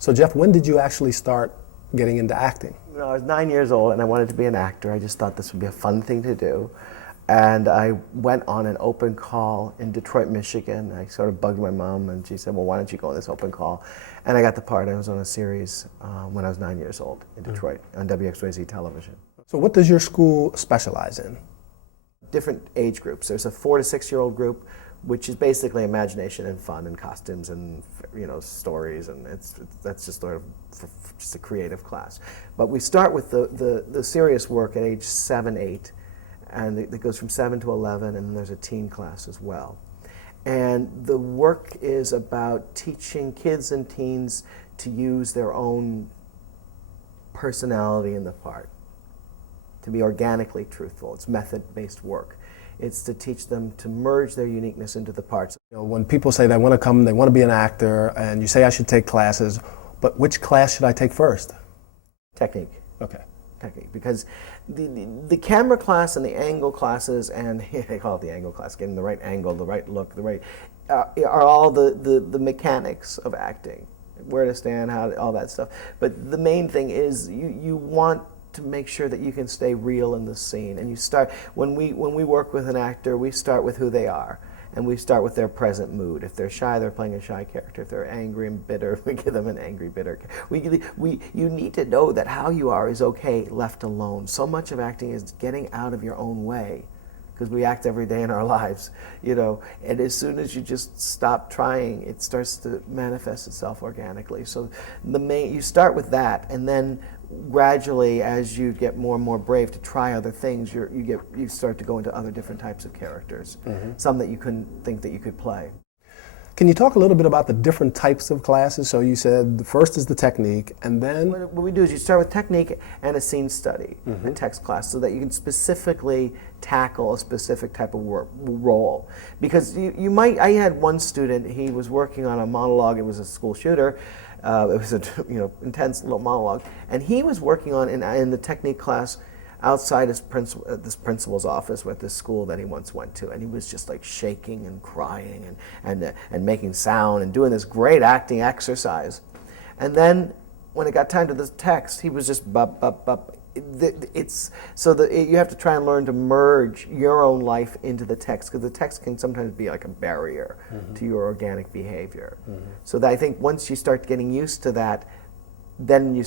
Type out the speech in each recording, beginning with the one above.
So Jeff, when did you actually start getting into acting? I was 9 years old and I wanted to be an actor. I just thought this would be a fun thing to do. And I went on an open call in Detroit, Michigan. I sort of bugged my mom and she said, well, why don't you go on this open call? And I got the part. I was on a series when I was 9 years old in Detroit on WXYZ television. So what does your school specialize in? Different age groups. There's a 4 to 6 year old group, which is basically imagination and fun and costumes and stories, and that's just sort of just a creative class. But we start with the serious work at age 7, 8, and it goes from 7 to 11, and then there's a teen class as well. And the work is about teaching kids and teens to use their own personality in the part, to be organically truthful. It's method-based work. It's to teach them to merge their uniqueness into the parts. When people say they want to come, they want to be an actor, and you say I should take classes, but which class should I take first? Technique. Okay. Technique, because the camera class and the angle classes, and they call it the angle class, getting the right angle, the right look, the right, are all the mechanics of acting, where to stand, how, all that stuff. But the main thing is you want to make sure that you can stay real in the scene. And you start, when we work with an actor, we start with who they are. And we start with their present mood. If they're shy, they're playing a shy character. If they're angry and bitter, we give them an angry, bitter character. You need to know that how you are is okay left alone. So much of acting is getting out of your own way, because we act every day in our lives, and as soon as you just stop trying, it starts to manifest itself organically. So you start with that, and then gradually, as you get more and more brave to try other things, you start to go into other different types of characters, some that you couldn't think that you could play. Can you talk a little bit about the different types of classes? So you said the first is the technique, and then? What we do is you start with technique and a scene study, a text class, so that you can specifically tackle a specific type of role. Because I had one student, he was working on a monologue, it was a school shooter, it was a intense little monologue, and he was working on in the technique class outside this principal's office with this school that he once went to, and he was just like shaking and crying and making sound and doing this great acting exercise. And then when it got time to the text, he was just bup bup bup. You have to try and learn to merge your own life into the text, because the text can sometimes be like a barrier to your organic behavior. So that I think once you start getting used to that, then you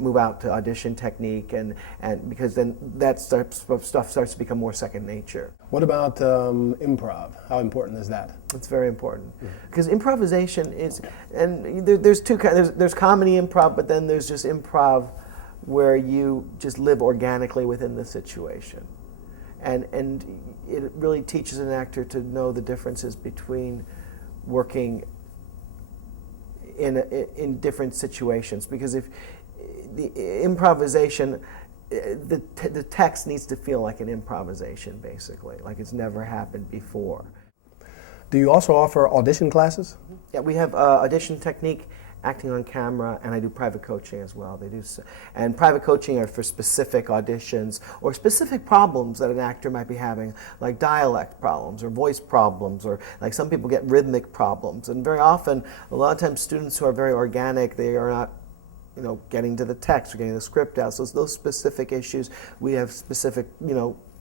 move out to audition technique, and because then that stuff starts to become more second nature. What about improv? How important is that? It's very important, because improvisation is, and there's two kinds. There's comedy improv, but then there's just improv where you just live organically within the situation, and it really teaches an actor to know the differences between working in different situations, because if the improvisation, the text needs to feel like an improvisation, basically, like it's never happened before. Do you also offer audition classes? Yeah, we have audition technique, acting on camera, and I do private coaching as well. And private coaching are for specific auditions or specific problems that an actor might be having, like dialect problems or voice problems, or like some people get rhythmic problems. And very often, a lot of times students who are very organic, they are not getting to the text or getting the script out. So it's those specific issues. We have specific,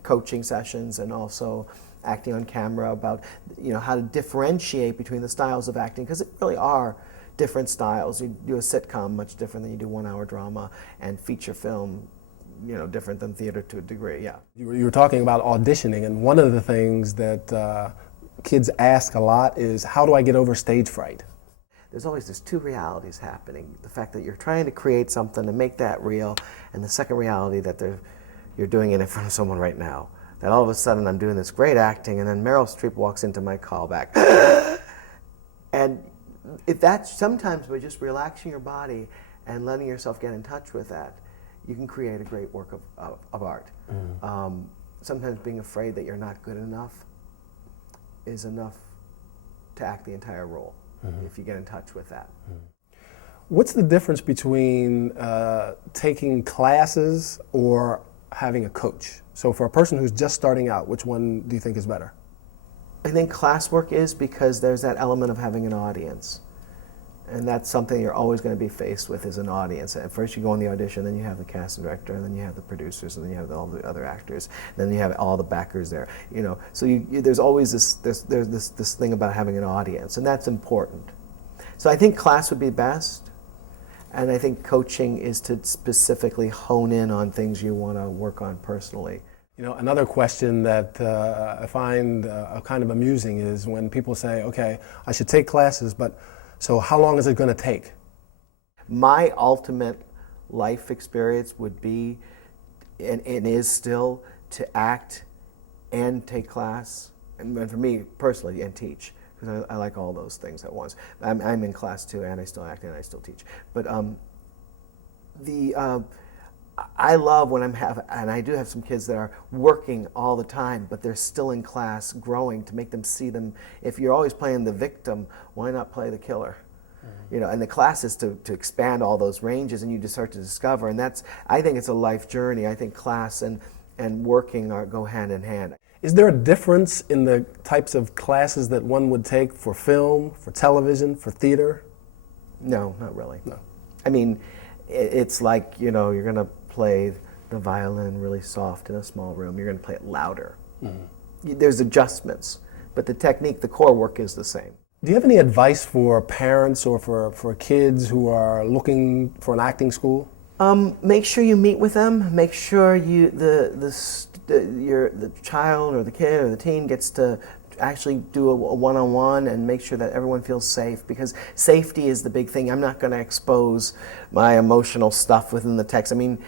coaching sessions, and also acting on camera about, how to differentiate between the styles of acting, because it really are different styles. You do a sitcom much different than you do 1 hour drama, and feature film, different than theater to a degree, yeah. You were talking about auditioning, and one of the things that kids ask a lot is, how do I get over stage fright? There's two realities happening. The fact that you're trying to create something and make that real, and the second reality that you're doing it in front of someone right now. That all of a sudden I'm doing this great acting, and then Meryl Streep walks into my callback. And if that's sometimes by just relaxing your body and letting yourself get in touch with that, you can create a great work of art. Sometimes being afraid that you're not good enough is enough to act the entire role, if you get in touch with that. What's the difference between taking classes or having a coach? So for a person who's just starting out, which one do you think is better? I think classwork is, because there's that element of having an audience. And that's something you're always going to be faced with as an audience. At first you go on the audition, then you have the cast and director, and then you have the producers, and then you have all the other actors, then you have all the backers there. You know, so there's always this thing about having an audience, and that's important. So I think class would be best, and I think coaching is to specifically hone in on things you want to work on personally. You know, another question that I find kind of amusing is when people say, okay, I should take classes, but so how long is it going to take? My ultimate life experience would be, and is still, to act and take class, and for me personally, and teach, because I like all those things at once. I'm in class too, and I still act and I still teach. But I love when and I do have some kids that are working all the time, but they're still in class growing, to make them see them. If you're always playing the victim, why not play the killer? You know, and the class is to expand all those ranges, and you just start to discover, and I think it's a life journey. I think class and working go hand in hand. Is there a difference in the types of classes that one would take for film, for television, for theater? No, not really. No. I mean, it's like, you know, you're going to play the violin really soft in a small room. You're going to play it louder. Mm-hmm. There's adjustments, but the technique, the core work is the same. Do you have any advice for parents or for kids who are looking for an acting school? Make sure you meet with them. Make sure the child or the kid or the teen gets to actually do a one-on-one, and make sure that everyone feels safe, because safety is the big thing. I'm not going to expose my emotional stuff within the text. I mean,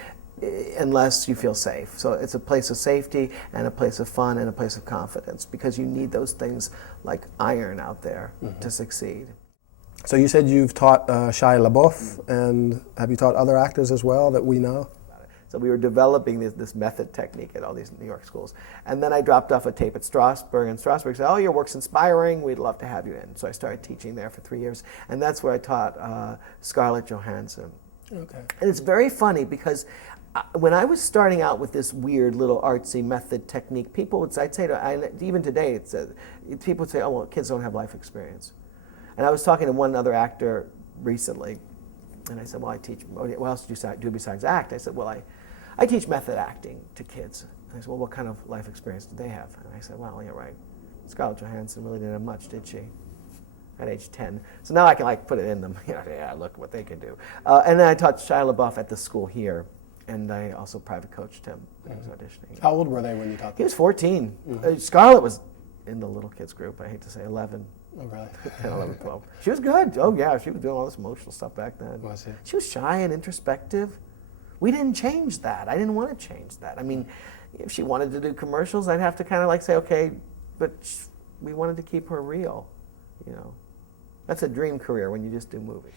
unless you feel safe. So it's a place of safety and a place of fun and a place of confidence, because you need those things like iron out there to succeed. So you said you've taught Shia LaBeouf, and have you taught other actors as well that we know? So we were developing this method technique at all these New York schools. And then I dropped off a tape at Strasberg, and Strasberg said, oh, your work's inspiring, we'd love to have you in. So I started teaching there for 3 years, and that's where I taught Scarlett Johansson. Okay. And it's very funny, because when I was starting out with this weird little artsy method technique, I'd say, even today, people would say, oh, well, kids don't have life experience. And I was talking to one other actor recently, and I said, well, I teach, what else do you do besides act? I said, well, I teach method acting to kids. And I said, well, what kind of life experience did they have? And I said, well, yeah, right. Scarlett Johansson really didn't have much, did she? At age 10. So now I can put it in them. Yeah, look what they can do. And then I taught Shia LaBeouf at the school here, and I also private coached him when he was auditioning. How old were they when you taught them? He was 14. Scarlett was in the little kids group, I hate to say, 11. Oh, really? 10, 11, 12. She was good. Oh, yeah, she was doing all this emotional stuff back then. Was she? She was shy and introspective. We didn't change that. I didn't want to change that. I mean, if she wanted to do commercials, I'd have to kind of say, okay, but we wanted to keep her real, you know. That's a dream career when you just do movies.